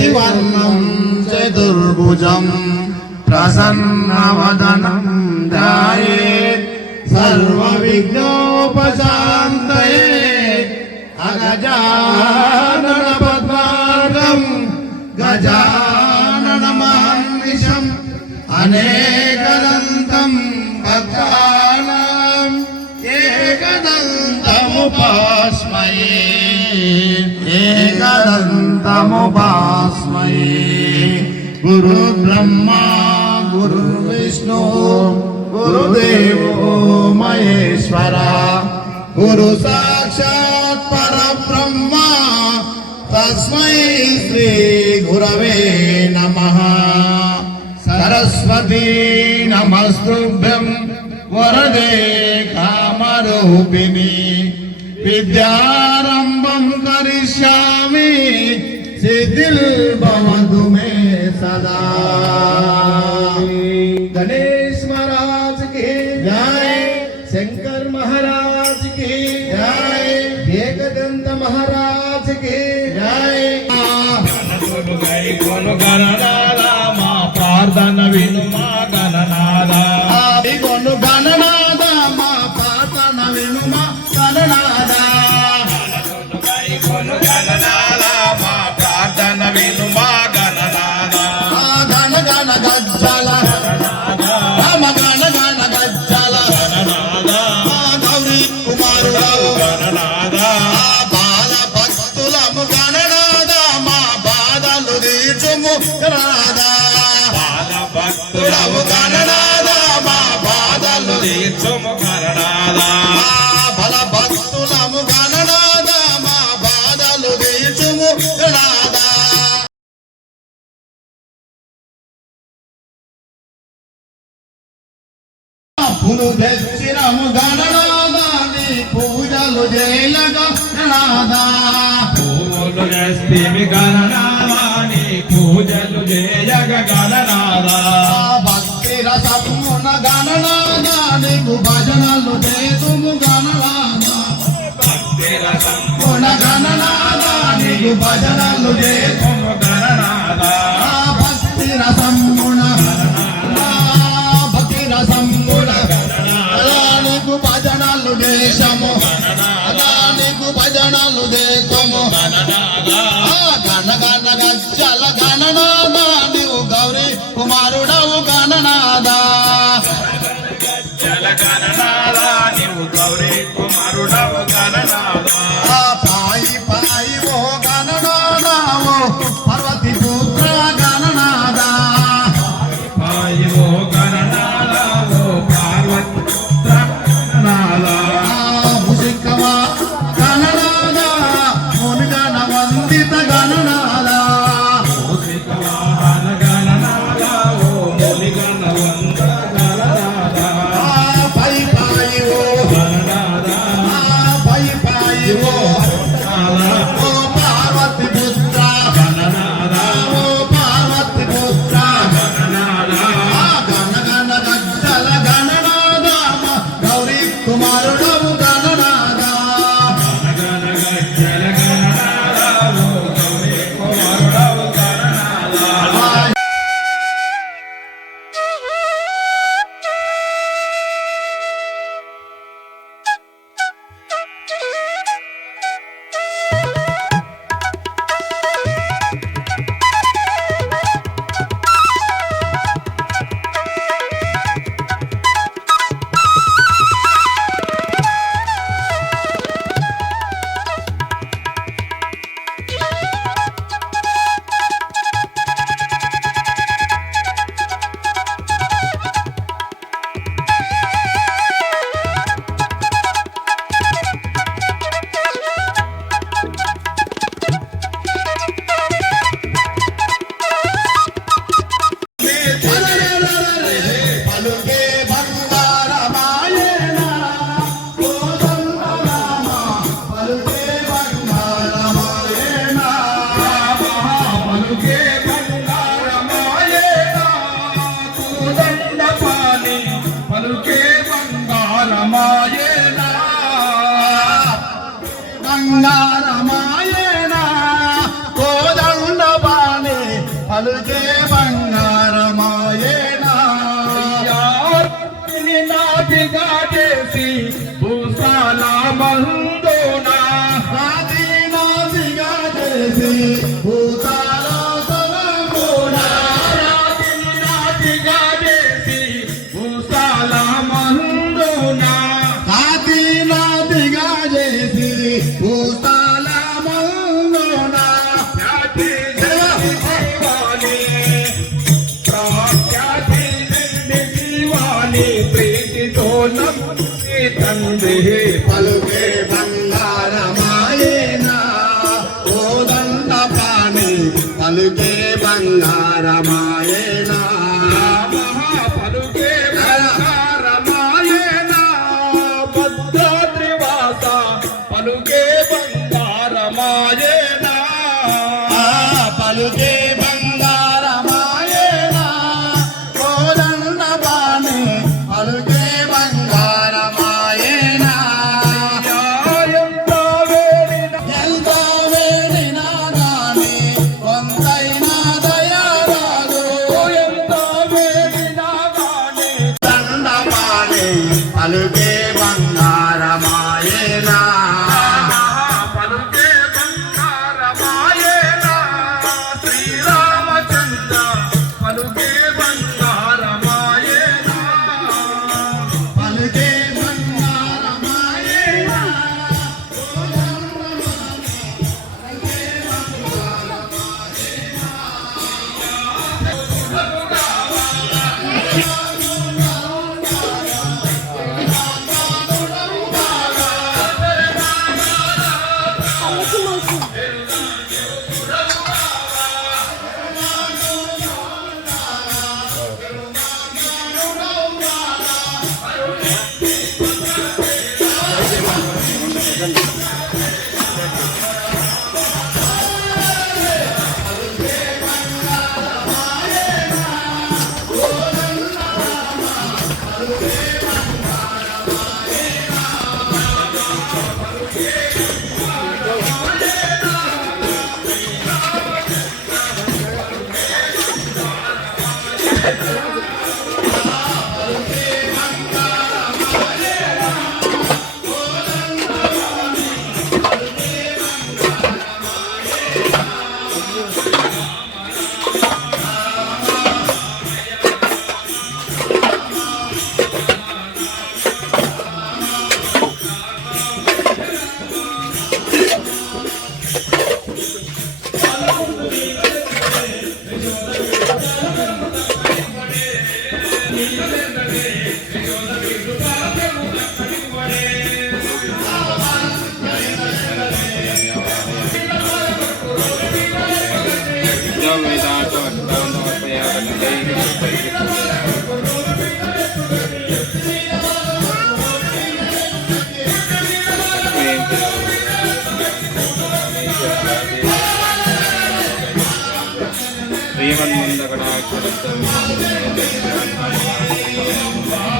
శశివర్ణం చతుర్భుజం ప్రసన్నవదనం ధ్యాయేత్ సర్వవిఘ్నోపశాంతయే అగజానన పద్మార్గం గజాననమహర్నిశం అనేకదంతం భక్తానాం ఏకదంతముపాస్మయే గురు బ్రహ్మా గురు విష్ణు గురుదేవో మహేశ్వర గురు సాక్షాత్ పరబ్రహ్మ తస్మై శ్రీ గురవే నమః. సరస్వతీ నమస్తుభ్యం వరదే కామరూపిణి విద్యారంభం కరిష్యామి సిద్ధిల్ భవతు మే సదా. గణేష్ महाराज की जय, शंकर महाराज की जय, एकदंत महाराज की जय. గణనాదా మా ప్రార్థన విను మా గణనాదా గణనాదా మా ప్రార్థన విను మా గణనాదా గణనాదా మా ప్రార్థన విను మా గణనాదా గణ గణ గజ్జల రామ గణ గణ గజ్జల గణనాదా గౌరీ కుమారుడు గణనాదా బాల భక్తులము గణనాదా మా బాధలు తీర్చుము గణనాదా బాల భక్తులము గణనాదా మా బాధలు తీర్చుము గణనాదా బల భక్తులము గణనాదా మా బాధలు తీర్చుము గణనాదా. పూలు తెచ్చినము గణనాదా నీ పూజలు చేయగా గణనాదా పూలు తెస్తిమి గణనాదా నీ పూజలు చేయగా గణనాదా భక్తి రసమున గణనాదా నీకు భజనలు చేతుము గణనాదా భక్తి రసమున గణనాదా నీకు భజనలు చేతుము గణనాదా భక్తి రసమున భక్తి రసమున నీకు భజనలు దేశము నీకు భజనలు దేశము గణ గణ గజ్జల గణనాదా నీవు గౌరీ కుమారుడవు గణనాదా గజ్జల గణనాదా నీవు గౌరీ కుమారుడవు గణనాదా పాయి పాయి ఓ గణనాదా ఓ పార్వతి పుత్ర గణనాదా పాయి ఓ గణనాదా ఓ పార్వతి ముసికమా గణనాదా మునిగణ వందిత గణనాదా ముసికవాహన గణనాదా ఓ మునిగణ వందిత గణనాదా పై పాయి ఓ గణనాదా పై పాయి ఓ పార్వతి పుత్ర గణనాదా ఓ పార్వతి పుత్ర గణనాదా గణ గణ గజ్జల గణనాదా గౌరీ కుమారుడవు గణనాదా గణ గజ్జల గణనాదా ఓ గౌరీ కుమారుడవు గణనాదా. బంగారమాయేనా కోదండ బాణి నాటిగా చేసి భూసాల మందున రాతి నాటిగా చేసి భూతాల సరమున రాతి నాటిగా చేసి భూసాల మందున రాతి నాటిగా చేసి భూతాల మందున ఖ్యాతి జీవాని ప్రాఖ్యాతి జీవాని ప్రీతితో నమ్మి తండ్రి పలుకే బంగారమాయేనా కోదండ పాణి పలుకే బంగారమాయేనా పలుకే బంగారమాయేనా భద్రాద్రివాస పలుకే బంగారమాయేనా పలుకే బంగారమాయేనా కోదండ పాణి పలుకే బంగారమాయేనా ఎంత వేడిన ఎంత వేడినా గాని కొంతైనా దయరాదు ఎంత వేడినా గాని దండపాణి పలుకే బంగారమాయేనా పలుకే బంగారమాయేనా శ్రీరామచంద్ర పలుకే బంగారమాయేనా పలుకే బంగారమాయేనా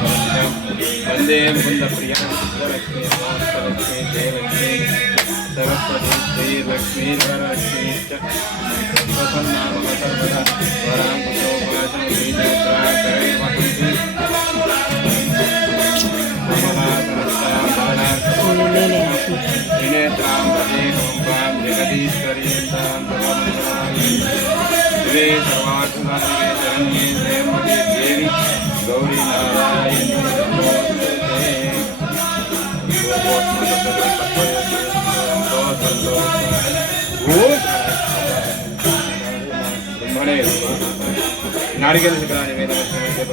वंदे मुकुंद प्रिया लक्ष्मी लक्ष्मी जयलक्ष्मी सरस्वती श्रीलक्ष्मी वरलक्ष्मी प्रसन्ना मम सर्वदा वरां पुत्रोपासं श्रीनेत्रा करे वहन्ति त्रिनेत्रां भजे ओं जगदीश्वर्यं शिवे सर्वार्थसाधिके शरण्ये त्र्यम्बके देवी गौरी नारायणी नमोस्तुते। ब्रह्मणे नारिकेल शिखराणि वेदवस्त्रमस्य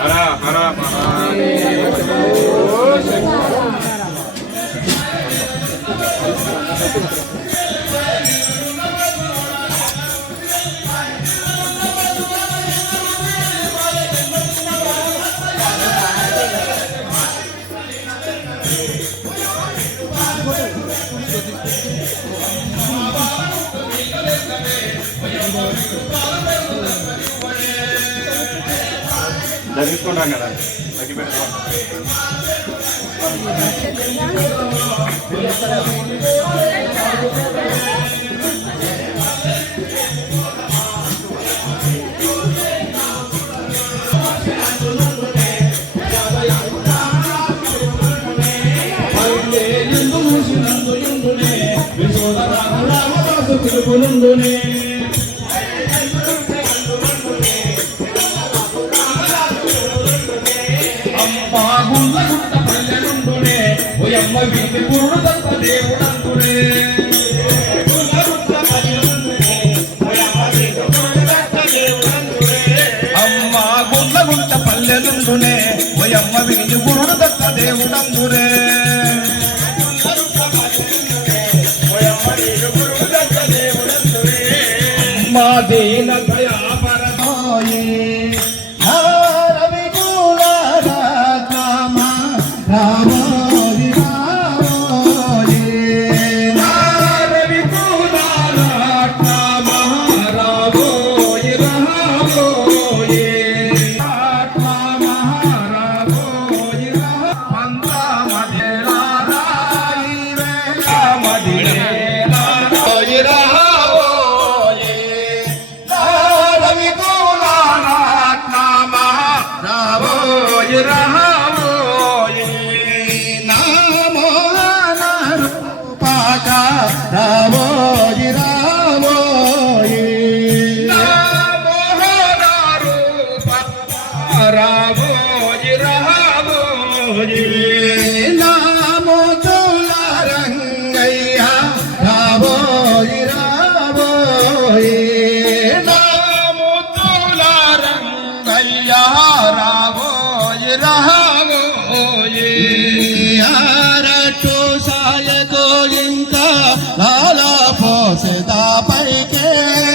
హర హర మహాదేవ ధరించుకుంటాం కదా తగ్గి పెట్టుకోండి. తిరుగునందునే అమ్మా గుండ్ల గుట్ట పల్లెనుండునే ఓయమ్మ వీటి పురుడు తప్ప దేవుడందునే అమ్మా గుండ్ల గుట్ట పల్లెనుండునే ఓయమ్మ వీటి పురుడు తప్ప దేవుడందునే దీన దయా పరమాయే రవికుల రామ రామోయి రామోయే రవికుల రామ రామోయి రామోయే రామ రామోయి పంత మధురా రాయి మధురా రాయి రామోయే నామో రూపక రామోయే రామోయే నామో రూపక రామోయే రామోయే నామో తులరంగయ్య రామోయే రామోయే నామో తులరంగయ్య రామోయే రామోయే అరటు సాయకు ఇంకా లాలా పోసెదా పైకే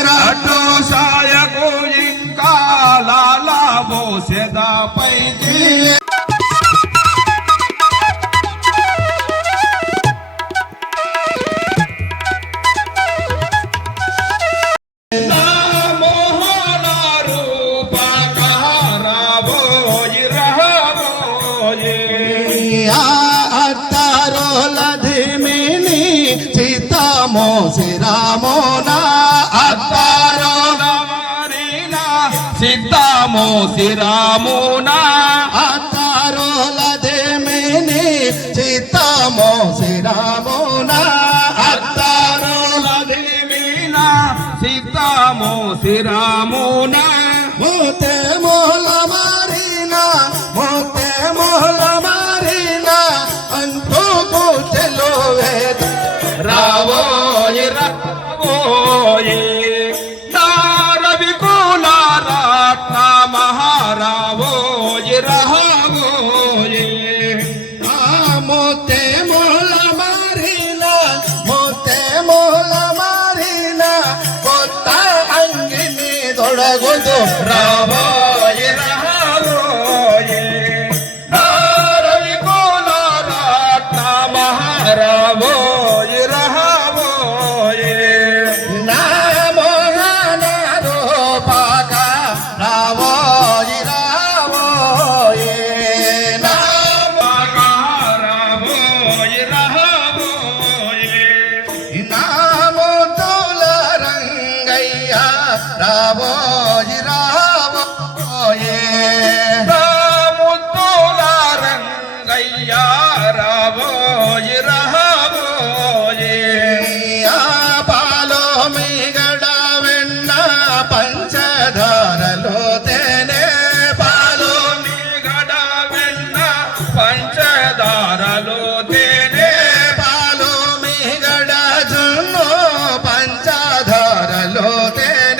రటు సాయకు ఇంకా లాలా పోసెదా పైకే సిరామోనా అత్తారో నవరీనా సిద్ధామో సిరామోనా అత్తారో లదేమిని చిత్తామో సిరామోనా అత్తారో లదేమినా సిద్ధామో సిరామోనా మోతే మోల మారీనా మోతే మోల మారీనా అంటూ కూచెలో వేద రావోయే రావోయే రవికుల రత్న మహారావోయే రావోయే మోతే మోల మారిన మోతే మోల మారిన కొత్త అంగిని తొడగొదు రావోయే రావోయే రవికుల రత్న మహారావోయే రావోయే రావోయే రాముతుల రంగయ్య రావోయే రావోయే పాలో మీగడ వెన్న పంచదారలో తేనె పాలో మీగడ వెన్న పంచదారలో తేనె పాలో మీగడ జున్ను పంచదారలో తేనె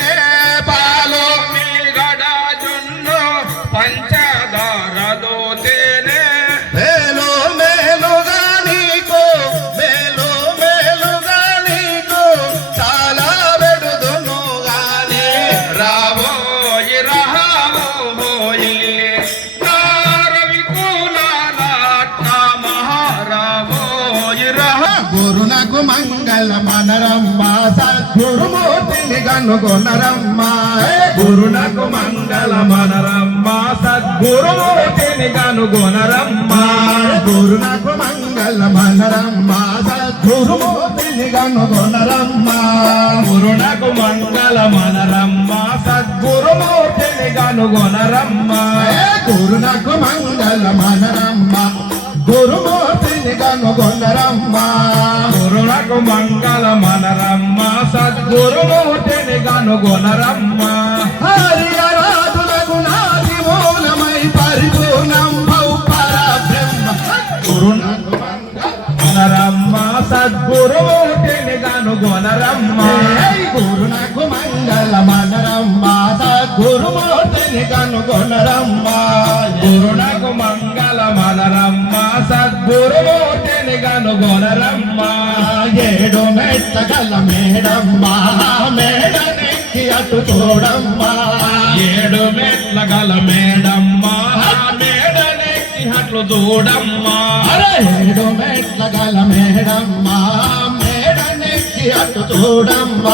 గురుమూర్తిని కనుగొనరమ్మ గురునకు మంగళమనరమ్మ సద్గురుమూర్తిని కనుగొనరమ్మ గురునకు మంగళమనరమ్మ సద్గురుమూర్తిని కనుగొనరమ్మ గురునకు మంగళమనరమ్మ సద్గురుమూర్తిని కనుగొనరమ్మ గురునకు మంగళమనరమ్మ గురుమూర్తిని కనుగొనరమ్మ గురునకు మంగళమనరమ్మ సద్గురుమూర్తిని కనుగొనరమ్మ హరిహరాదులకు నాది మూలమై పరిపూర్ణం పరబ్రహ్మ గురునకు మనరమ్మ సద్గురుమూర్తిని కనుగొనరమ్మ గురునకు మంగళమనరమ్మ సద్గురుమూర్తిని కనుగొనరమ్మ గురునకు మంగళమనరమ్మ సద్గురుమూర్తిని కనుగొనరమ్మ ఏడు మెట్ల గల మేడమ్మ మేడనెక్కి అటు చూడమ్మ ఏడు మెట్ల గల మేడమ్మ మేడనెక్కి అట్లు చూడమ్మ ఏడు మెట్ల గల మేడమ్మ మేడనెక్కి అటు చూడమ్మ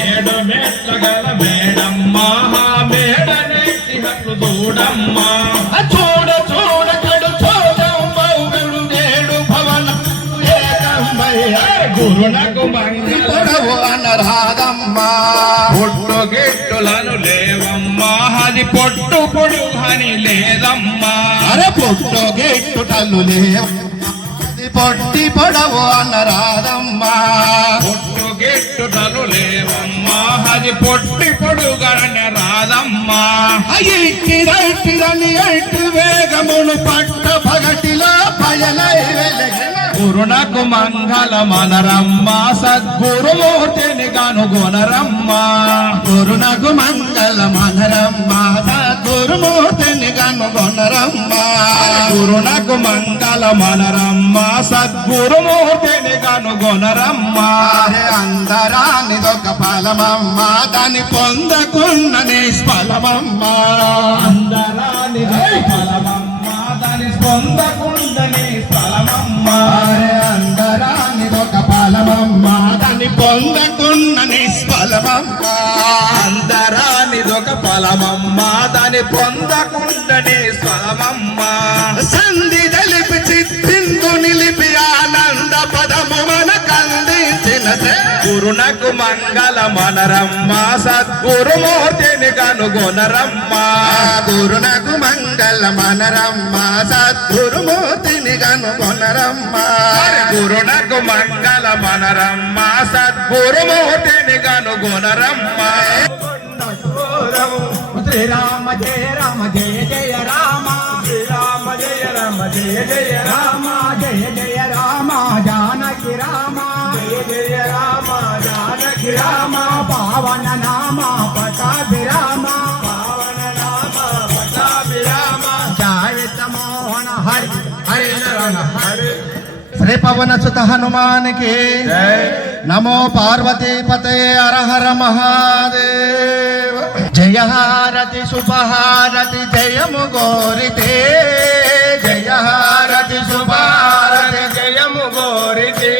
ఏడు మెట్ల గల మేడమ్మ మేడనెక్కి అట్లు చూడమ్మ చూడ చూడ కడు చూడమ్మ నేడు భవన ఏకంబయ్య గురునకు మంగళ పొడవు అనరాదమ్మ పొట్టు గిట్టులను లేవమ్మా అది పొట్టు పొడుగని లేదమ్మా అరే పొట్టు గెట్టుటలు లేవు పొట్టి పొడవు అనరాదమ్మా పొట్టు గిట్టుటలు లేవమ్మా అది పొట్టి పొడుగని రాదమ్మా ఇట్టిరని ఎట్టు వేగమును పట్ట పగటిలో పయలై వెలగిన గురునకు మంగళమనరమ్మ సద్గురుమూర్తిని కనుగొనరమ్మ గురునకు మంగళమనరమ్మ సద్గురుమూర్తిని కనుగొనరమ్మ గురునకు మంగళమనరమ్మ సద్గురుమూర్తిని కనుగొనరమ్మ అరే అందరానిదొక ఫలమమ్మ దాన్ని పొందకున్న నిష్ఫలమమ్మ అందరాని ఫలమమ్మ దాని పొందకుండని ఫలమమ్మ అరే అందరానిదొక ఫలమమ్మ దాన్ని పొందకున్న నిష్ఫలమమ్మ అందరానిదొక ఫలమమ్మ దాని పొందకుండని ఫలమమ్మ సంధి తెలిపి చిత్తిందు నిలిపి ఆనంద పదము మన కందించిన గురునకు మంగళమనరమ్మ సద్గురుమూర్తిని కనుగొనరమ్మ గురునకు మంగళమనరమ్మ సద్గురుమూర్తిని కనుగొనరమ్మ గురునకు మంగళమనరమ్మ సద్గురుమూర్తిని కనుగొనరమ్మ శ్రీరామ జయ రామ జయ జయ రామ శ్రీరామ జయ రామ జయ జయ రామ జయ జయ రామ జానకి రామ జయ జయ రామ జానకి రామ పావన నామ పటాభి రామ పావన నామ పట్టాభిరామ జాయత మోహన హరి హరి నరణ హరి శ్రీ పవన సుత హనుమానికి నమో పార్వతీ పతే హర హర మహాదేవ జయ హారతి శుభహారతి జయము గోరితే జయ హారతి శుభహారతి జయము గోరితే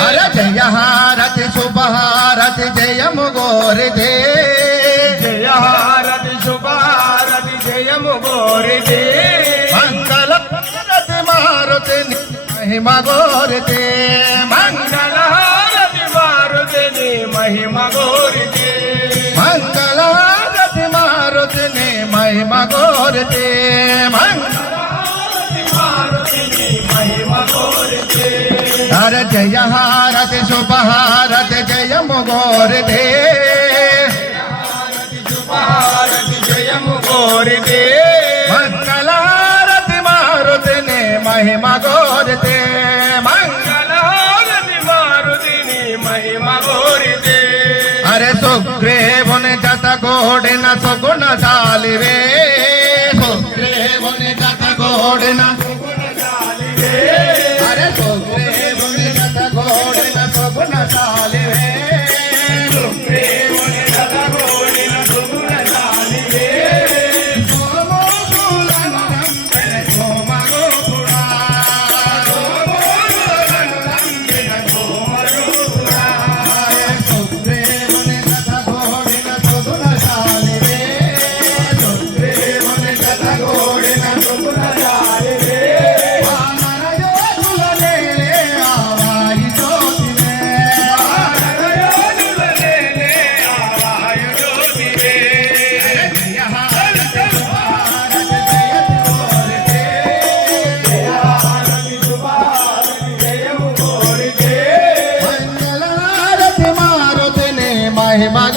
హర జయ హారతి శుభహారతి జయము గోరితే జయ హారతి శుభారతి జయము గోరితే మంగళ హారతి మారుతి మహిమ గోరితే మంగళహారతి మారుతిని మహిమ గోరితే మంగళారతి మారుతిని మహిమ గోరితే మంగళహారతి మారుతిని మహిమ గోరితే హర జయ హారతి శుభహారతి జయము గోరితే శుభారతి జయము గోరితే మంగళారతి మారుతిని మహిమ గోరితే మంగళహారతి మారుతిని మహిమ గోరితే అరే సుగ్రీవుని జత గోడిన సుగుణశాలివే సుగ్రీవుని జత గోడిన అరే సుగ్రీవుని జత గోడిన సుగుణశాలివే సుగ్రీవుని జతగోడిన సుగుణశాలివే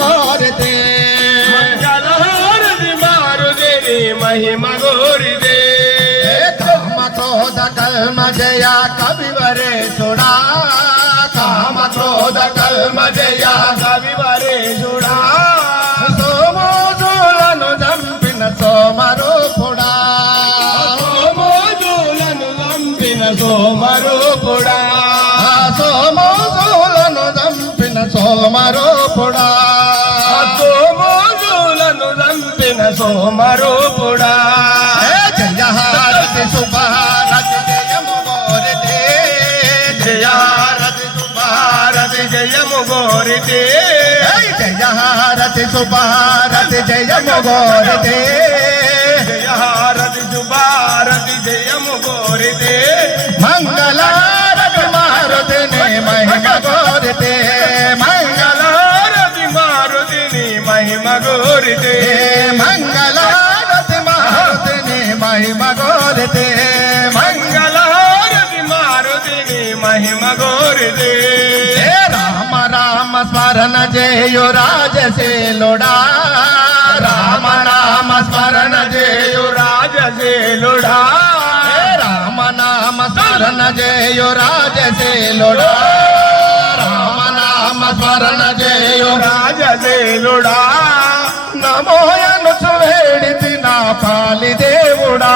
ಗೋರಿದೆ ಮಂಗಲಹಾರತಿ ಮಾರುದೇನಿ ಮಹಿಮ ಗೋರಿದೆ ಕಾಮ ಕ್ರೋಧ ಕಲ್ಮ ಜಯ ಕವಿವರೇಶುಡಾ ಕಾಮ ಕ್ರೋಧ ಕಲ್ಮ ಜಯ ಕವಿವರೇಶುಡಾ సోమోజులను చంపిన సోమరూపుడా సోమోజులను చంపిన సోమరూపుడా సోమోజులను చంపిన సోమరూపుడా సోమోజులను చంపిన సోమరూపుడా జయ హారతి శుభారతి జయము గోరితే జయ హారతి శుభారతి జయము గోరితే జయ హారతి శుభారతి జయము గోరితే జయ హారతి శుభారతి జయము గోరితే మంగళారతి మారుతిని మహిమ గోరితే మంగళారతి మారుతిని మహిమ గోరితే మంగళారతి మారుతిని మహిమ గోరితే మంగళారతి మారుతిని మహిమ గోరితే రామ రామ స్మరణ చేయు రాజశీలుడా రామ నామ స్మరణ చేయు రాజశీలుడా రామ నామ స్మరణ చేయు రాజశీలుడా రామ నామ స్మరణ చేయు రాజశీలుడా నమోయను వేడితి నా పాలి దేవుడా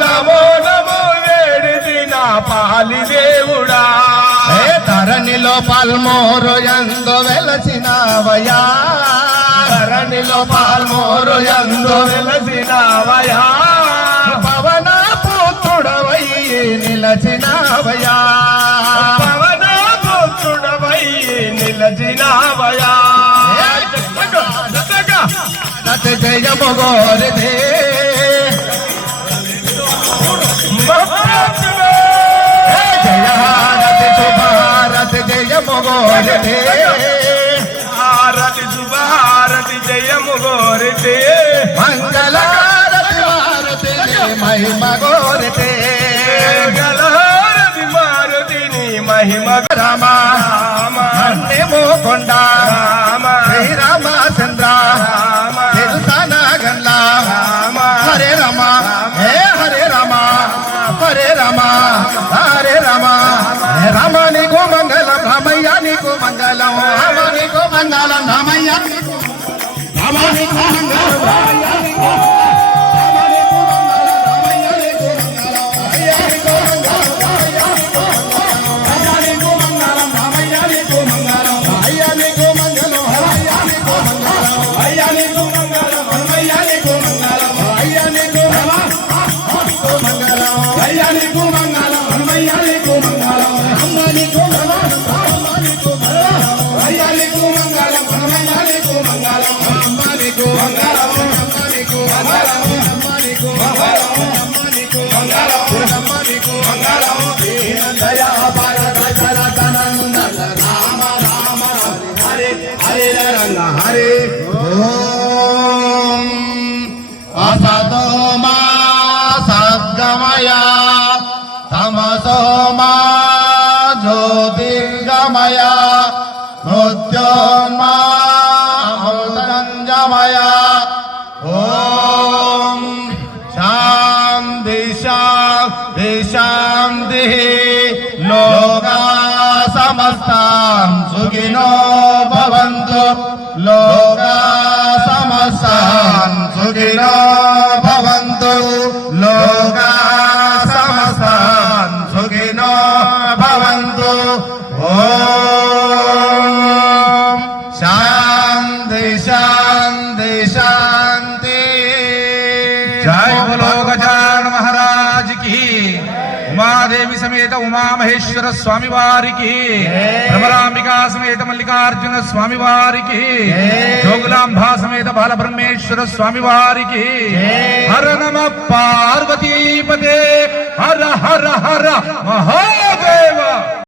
నమో నమో వేడిది నా పాలి దేవుడా ధరణిలో పల్మోరు ఎందు వెలసినవయా ధరణిలో పల్మోరు ఎందు వెలసినవయా పవన పుత్రుడవై నిలచినవయా పవన పుత్రుడవై నిలచినవయా రతి జయము గోరిదే జయ హారతి శుభారతి జయము గోరిదే హారతి శుభహారతి జయము గోరితే మంగళారతి మారుతి మహిమ గోరితే మంగళహారతి మారుతిని మహిమ రామ రామ అన్ని మోకొండ రామ శ్రీరామచంద్ర రామ తెలుసానగన్ల రామ హరే రామ హే హరే రామ హరే రామ హరే రామ హే రామ నీకు మంగళం రామయ్య నీకు మంగళం రామ నీకు మంగళం రామయ్య రామ నీకు మంగళం రామయ్య నీకు హరే ఓం అసతో మా సద్గమయ తమసో మా జ్యోతిర్గమయ మృత్యోన్మా అమృతరంజమయ ఓం శాంతి శాంతి శాంతి లోకా సమస్తాం సుఖినో భవంతు లోకా సమస్తాం సుఖినో భవంతు లోకా సమస్తాం సుఖినో భవంతు ఓం శాంతి శాంతి శాంతి जय बोलो गजानन महाराज की उमादेवी समेत उमा महेश्वर स्वामी वारी की भ्रमरांबिका समेत मल्लिकार्जुन स्वामी वारी की जोगलांबा समेत बाल ब्रह्मेश्वर स्वामी वारी की हर नम पार्वती पते हर हर हर महादेव।